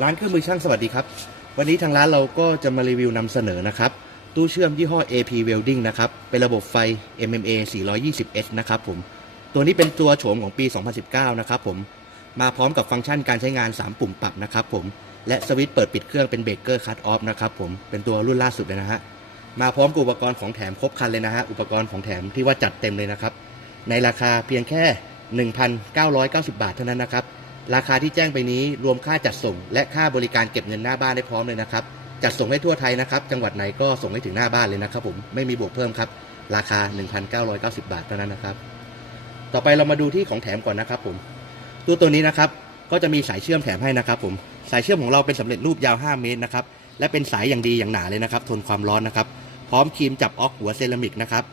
ร้านเครื่องมือช่างสวัสดีครับวันนี้ทางร้านเราก็จะมารีวิวนำเสนอนะครับตู้เชื่อมยี่ห้อ AP Welding นะครับเป็นระบบไฟ MMA 420S นะครับผมตัวนี้เป็นตัวโฉมของปี 2019 นะครับผมมาพร้อมกับฟังก์ชันการใช้งาน 3 ปุ่มปรับนะครับผมและสวิตช์เปิดปิดเครื่องเป็นเบรกเกอร์คัตออฟนะครับผมเป็นตัวรุ่นล่าสุดเลยนะฮะมาพร้อมกับอุปกรณ์ของแถมครบครันเลยนะฮะอุปกรณ์ของแถมที่ว่าจัดเต็มเลยนะครับในราคาเพียงแค่ 1,990 บาทเท่านั้นนะครับราคาที่แจ้งไปนี้รวมค่าจัดส่งและค่าบริการเก็บเงินหน้าบ้านได้พร้อมเลยนะครับจัดส่งให้ทั่วไทยนะครับจังหวัดไหนก็ส่งให้ถึงหน้าบ้านเลยนะครับผมไม่มีบวกเพิ่มครับราคา 1,990 บาทเท่านั้นนะครับต่อไปเรามาดูที่ของแถมก่อนนะครับผมตัวนี้นะครับก็จะมีสายเชื่อมแถมให้นะครับผมสายเชื่อมของเราเป็นสำเร็จรูปยาว 5 เมตรนะครับและเป็นสายอย่างดีอย่างหนาเลยนะครับทนความร้อนนะครับพร้อมครีมจับออกหัวเซรามิกนะครับ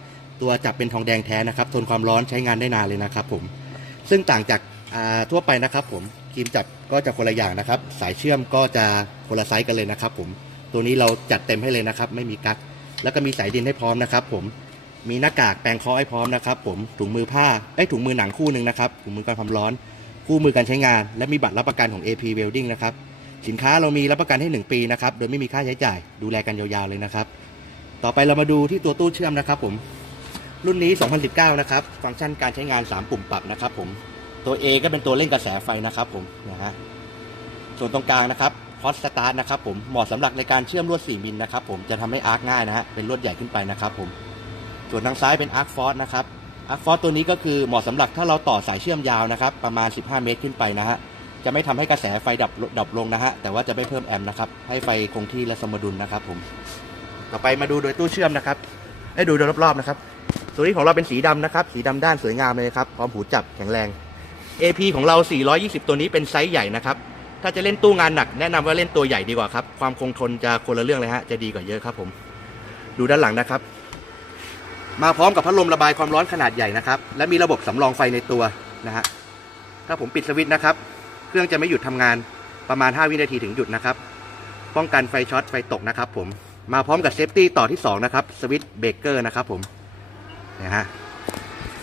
ตัวจับเป็นทองแดงแท้นะครับทนความร้อนใช้งานได้นานเลยนะครับผมซึ่งต่างจากทั่วไปนะครับผมครีมจับก็จะคนละอย่างนะครับสายเชื่อมก็จะคนละไซส์กันเลยนะครับผมตัวนี้เราจัดเต็มให้เลยนะครับไม่มีกั๊กแล้วก็มีสายดินให้พร้อมนะครับผมมีหน้ากากแปรงเคาะให้พร้อมนะครับผมถุงมือผ้าถุงมือหนังคู่หนึ่งนะครับถุงมือกันความร้อนคู่มือการใช้งานและมีบัตรรับประกันของ AP Welding นะครับสินค้าเรามีรับประกันให้1 ปีนะครับโดยไม่มีค่าใช้จ่ายดูแลกันยาวๆเลยนะครับต่อไปเรามาดูที่ตัวตู้เชื่อมนะครับผมรุ่นนี้ 2019 นะครับฟังก์ชันการใช้งาน 3 ปุ่มปรับนะครับผมตัว A ก็เป็นตัวเร่งกระแสไฟนะครับผมนะฮะส่วนตรงกลางนะครับฮอตสตาร์ทนะครับผมเหมาะสำหรับในการเชื่อมลวด 4 มิลนะครับผมจะทำให้อาร์คง่ายนะฮะเป็นลวดใหญ่ขึ้นไปนะครับผมส่วนทางซ้ายเป็นอาร์คฟอสนะครับอาร์คฟอสตัวนี้ก็คือเหมาะสำหรับถ้าเราต่อสายเชื่อมยาวนะครับประมาณ15 เมตรขึ้นไปนะฮะจะไม่ทำให้กระแสไฟดับลงนะฮะแต่ว่าจะไม่เพิ่มแอมป์นะครับให้ไฟคงที่และสมดุลนะครับผมต่อไปมาดูโดยตู้เชื่อมนะครับให้ดูโดยรอบๆนะครับตัวนี้ของเราเป็นสีดำนะครับสีดำด้านสวยงามเลยครับพร้อมหูจับแข็งแรง AP ของเรา 420 ตัวนี้เป็นไซส์ใหญ่นะครับถ้าจะเล่นตู้งานหนักแนะนำว่าเล่นตัวใหญ่ดีกว่าครับความคงทนจะคนละเรื่องเลยฮะจะดีกว่าเยอะครับผมดูด้านหลังนะครับมาพร้อมกับพัดลมระบายความร้อนขนาดใหญ่นะครับและมีระบบสำรองไฟในตัวนะฮะถ้าผมปิดสวิตช์นะครับเครื่องจะไม่หยุดทำงานประมาณ5 วินาทีถึงหยุดนะครับป้องกันไฟช็อตไฟตกนะครับผมมาพร้อมกับเซฟตี้ต่อที่2นะครับสวิตช์เบรกเกอร์นะครับผมนะฮะ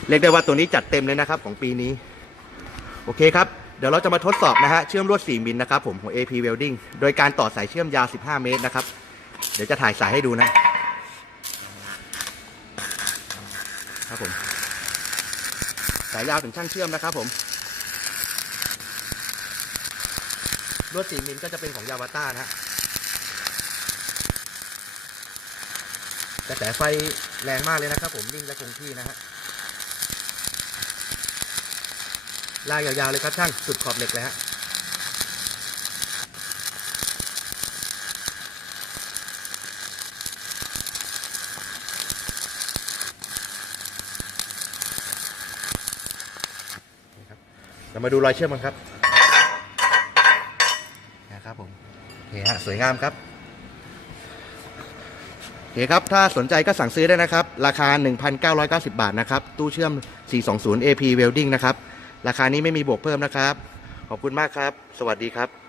เรียกได้ว่าตัวนี้จัดเต็มเลยนะครับของปีนี้โอเคครับเดี๋ยวเราจะมาทดสอบนะฮะเชื่อมลวด 4 มิลนะครับผมของ AP Welding โดยการต่อสายเชื่อมยาว 15 เมตรนะครับเดี๋ยวจะถ่ายสายให้ดูนะครับผมสายยาวถึงช่างเชื่อมนะครับผมลวด 4 มิลก็จะเป็นของยาวาต้านะฮะกระแสไฟแรงมากเลยนะครับผมนิ่งและคงที่นะฮะลากยาวๆเลยครับช่างสุดขอบเหล็กเลยฮะเรามาดูรอยเชื่อมกันครับนะครับผมโอเคฮะสวยงามครับโอเคครับถ้าสนใจก็สั่งซื้อได้นะครับราคา 1,990 บาทนะครับตู้เชื่อม 420 AP Welding นะครับราคานี้ไม่มีบวกเพิ่มนะครับขอบคุณมากครับสวัสดีครับ